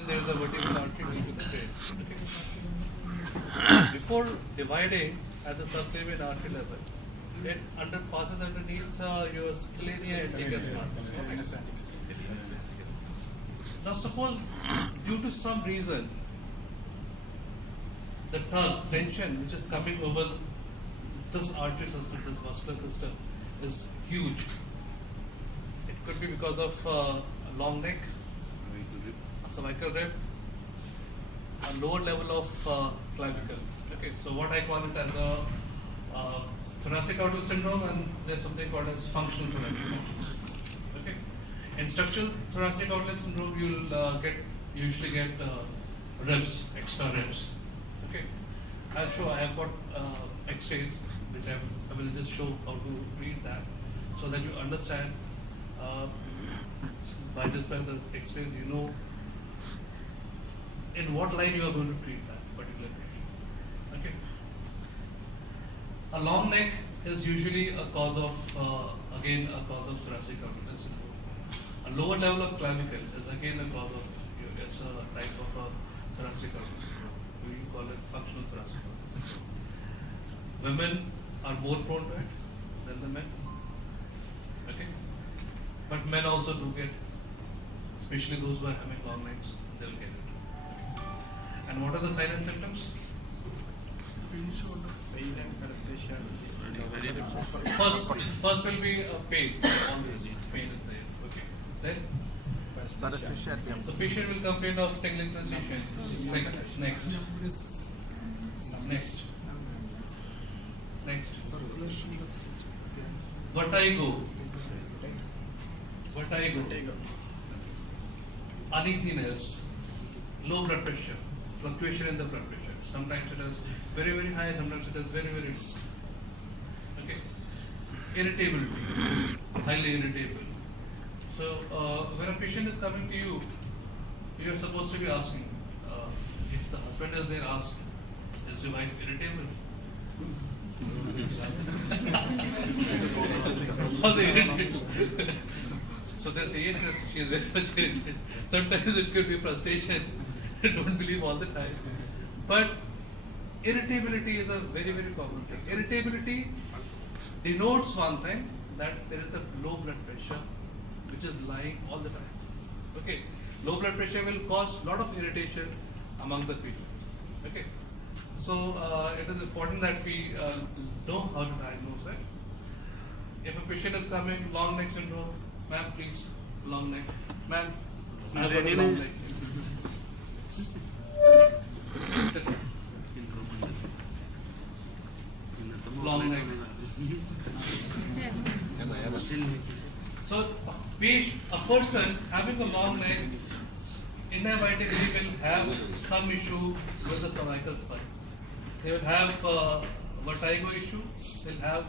then there is a vertebral artery going to the brain. Okay. Before dividing at the subclavian artery level, it passes underneath your scalenia indicus muscle. Now suppose due to some reason the tension which is coming over this artery system, this vascular system is huge. It could be because of a long neck, a cervical rib, a lower level of clavicle. Okay, so what I call it as a thoracic outlet syndrome, and there's something called as functional thoracic outlet. Okay, in structural thoracic outlet syndrome, you'll usually get ribs, extra ribs. Okay, I have got X-rays, which I will just show how to read that, so that you understand by the X-rays, you know in what line you are going to treat that particular patient. Okay. A long neck is usually a cause of thoracic outlet syndrome. A lower level of clavicle is again a cause of it's a type of a thoracic outlet syndrome. We call it functional thoracic outlet syndrome. Women are more prone to it than the men. Okay. But men also do get, especially those who are having long necks, they'll get it. And what are the signs and symptoms? First will be pain. Always pain is there. Okay. Then the patient will complain of tingling sensation. Next. Vertigo. Uneasiness. Low blood pressure. Fluctuation in the blood pressure. Sometimes it is very, very high, sometimes it is very, very low. Okay. Irritability. Highly irritable. So, when a patient is coming to you, you are supposed to be asking, if the husband is there, ask, is your wife irritable? Or they irritated. So they say, yes, she is very much irritated. Sometimes it could be frustration. Don't believe all the time. But irritability is a very, very common case. Irritability denotes one thing, that there is a low blood pressure which is lying all the time. Okay. Low blood pressure will cause a lot of irritation among the people. Okay. So it is important that we know how to diagnose it. If a patient is coming, long neck syndrome, ma'am, please, long neck. Ma'am, I have got a long neck. Long neck. So, a person having a long neck inevitably will have some issue with the cervical spine. They will have vertigo issue. They'll have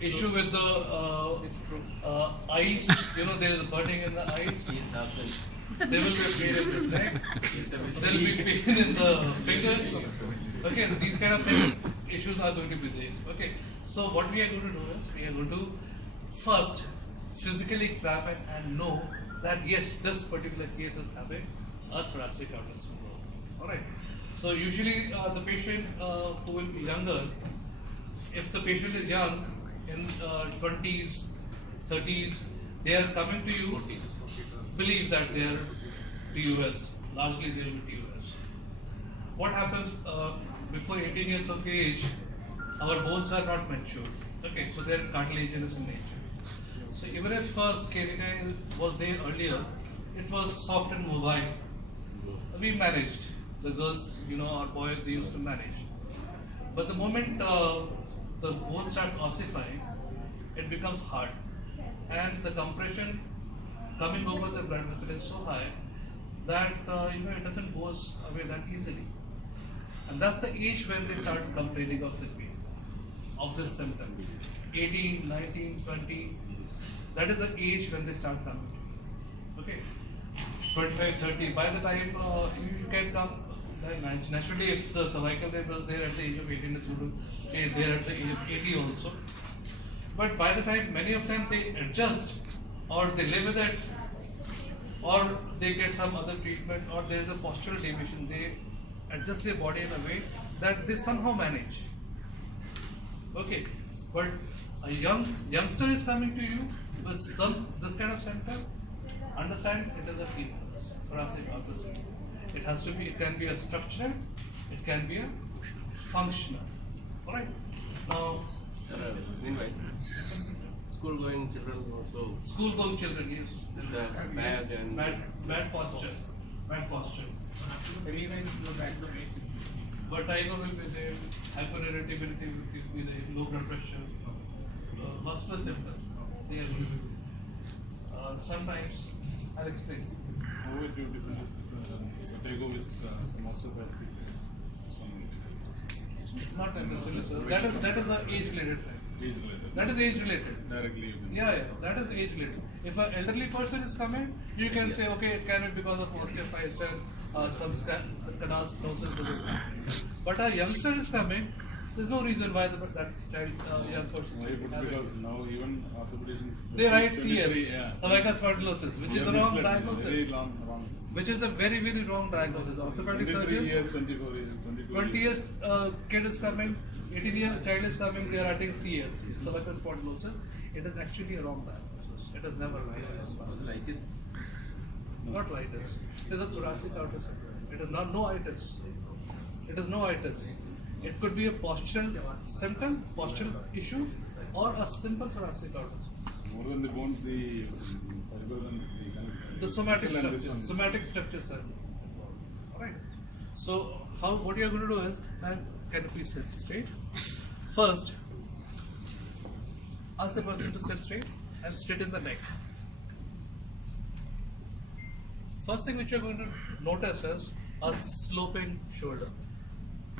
issue with the eyes. There is a burning in the eyes. There will be pain in the neck. There will be pain in the fingers. Okay, these kind of issues are going to be there. Okay, so what we are going to do is we are going to first physically examine and know that yes, this particular case is having a thoracic outlet syndrome. All right. So usually the patient who will be younger, if the patient is young, in 20s, 30s, they are coming to you, believe that they are TUS, largely they will be TUS. What happens before 18 years of age, our bones are not matured. Okay, so they are cartilaginous in nature. So even if scalenia was there earlier, it was soft and mobile. We managed. The girls, our boys, they used to manage. But the moment the bone starts ossifying, it becomes hard. And the compression coming over the blood vessel is so high that it doesn't go away that easily. And that's the age when they start complaining of the pain, of this symptom. 18, 19, 20, that is the age when they start coming. Okay, 25, 30. By the time you can come, naturally, if the cervical rib was there at the age of 18, it's going to stay there at the age of 80 also. But by the time many of them they adjust or they live with it, or they get some other treatment, or there is a postural deviation. They adjust their body in a way that they somehow manage. Okay, but a youngster is coming to you with this kind of symptom. Understand, it is a thoracic outlet. It has to be. It can be a structural. It can be a functional. All right. Now, meanwhile, school-going children also. School-going children, yes. Bad posture. Bad posture. Vertigo will be there. Hyperirritability will be there. Low blood pressure. Muscular symptoms. They are going to be. Sometimes I'll explain. How would you difference vertigo with some osteopathic? Not necessarily, sir. That is the age-related thing. Age-related. That is age-related. Directly. Yeah, that is age-related. If an elderly person is coming, you can say, okay, it can be because of osteophytes and some canal stenosis. But a youngster is coming, there's no reason why that child, young person. Why? Because now even orthopedicians They write CS, yeah. cervical spondylosis, which is a wrong Very diagnosis. wrong. Which is a very, very wrong diagnosis. Orthopedic 23 surgeons. years, 24 years, 22 20 years. years kid is coming, 18-year child is coming, they are writing CS, cervical spondylosis. It is actually a wrong diagnosis. It is never right. Like this. Not itis. It is a thoracic autism. It is not no itis. It is no itis. It could be a postural symptom, postural issue, or a simple thoracic autism. More than the bones, the fibers and The somatic muscle and this structure, one. somatic structures are involved. Alright. So what you are going to do is, and can you please sit straight? First, ask the person to sit straight and straighten the neck. First thing which you are going to notice is a sloping shoulder.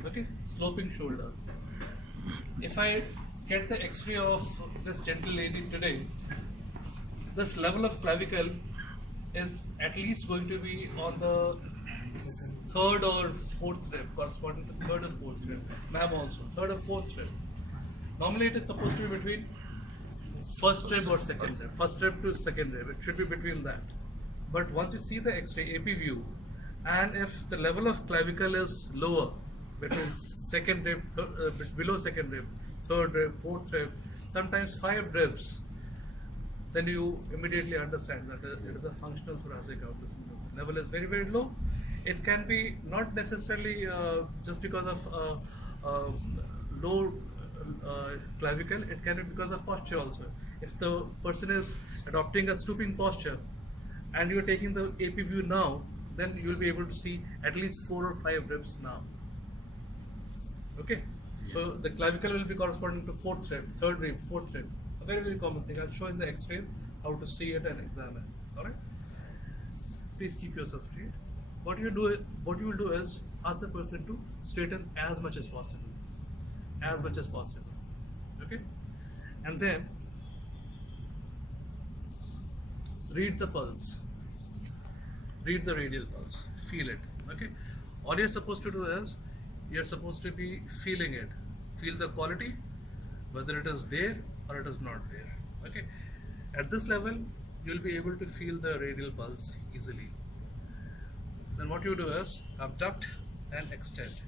Okay, sloping shoulder. If I get the X-ray of this gentle lady today, this level of clavicle is at least going to be on the third or fourth rib, corresponding to third and fourth rib. Ma'am also, third or fourth rib. Normally it is supposed to be between first rib or second rib. First rib to second rib, it should be between that. But once you see the X-ray AP view, and if the level of clavicle is lower, between second rib, below second rib, third rib, fourth rib, sometimes 5 ribs, then you immediately understand that it is a functional thoracic autism. The level is very, very low. It can be not necessarily just because of low clavicle, it can be because of posture also. If the person is adopting a stooping posture and you are taking the AP view now, then you will be able to see at least 4 or 5 ribs now. Okay, so the clavicle will be corresponding to fourth rib, third rib, fourth rib. A very, very common thing. I'll show in the X-ray how to see it and examine it. All right. Please keep yourself straight. What you will do is ask the person to straighten as much as possible, Okay, and then read the pulse. Read the radial pulse. Feel it. Okay. All you're supposed to do is you're supposed to be feeling it. Feel the quality, whether it is there or it is not there. Okay. At this level, you'll be able to feel the radial pulse easily. Then what you do is abduct and extend.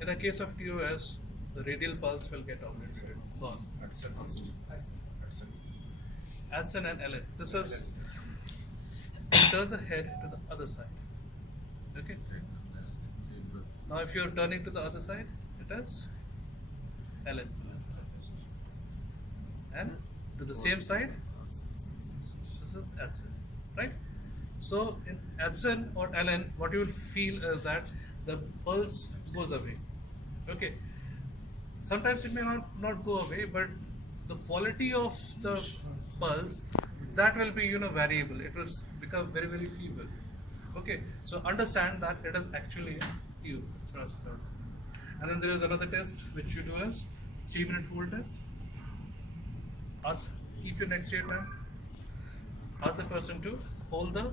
In a case of TOS, the radial pulse will get obliterated. Gone. Adson and Ellen. This is turn the head to the other side. Okay. Now if you are turning to the other side, it is Ellen. And to the same side, this is Adson. Right? So in Adson or Ellen, what you will feel is that the pulse goes away. Okay. Sometimes it may not go away, but the quality of the pulse, that will be variable. It will become very, very feeble. Okay. So understand that it is actually you. And then there is another test which you do as 3-minute hold test. Keep your neck straight, man. Ask the person to hold the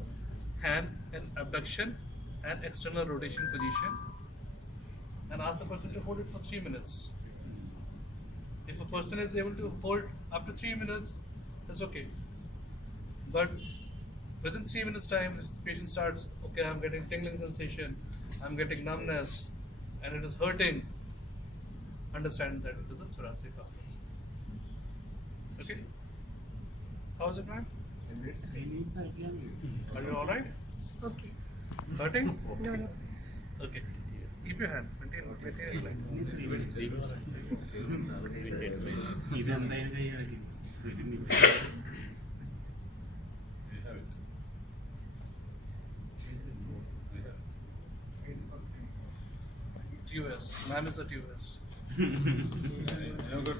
hand in abduction and external rotation position, and ask the person to hold it for 3 minutes. If a person is able to hold up to 3 minutes, that's okay. But Within 3 minutes time, if the patient starts, okay, I'm getting tingling sensation, I'm getting numbness, and it is hurting, understand that it is a thoracic outlet. Okay? How is it, ma'am? Are you alright? Okay. Hurting? No, no. Okay. Keep your hand. Maintain your legs. TOS. Ma'am is a TOS. I have got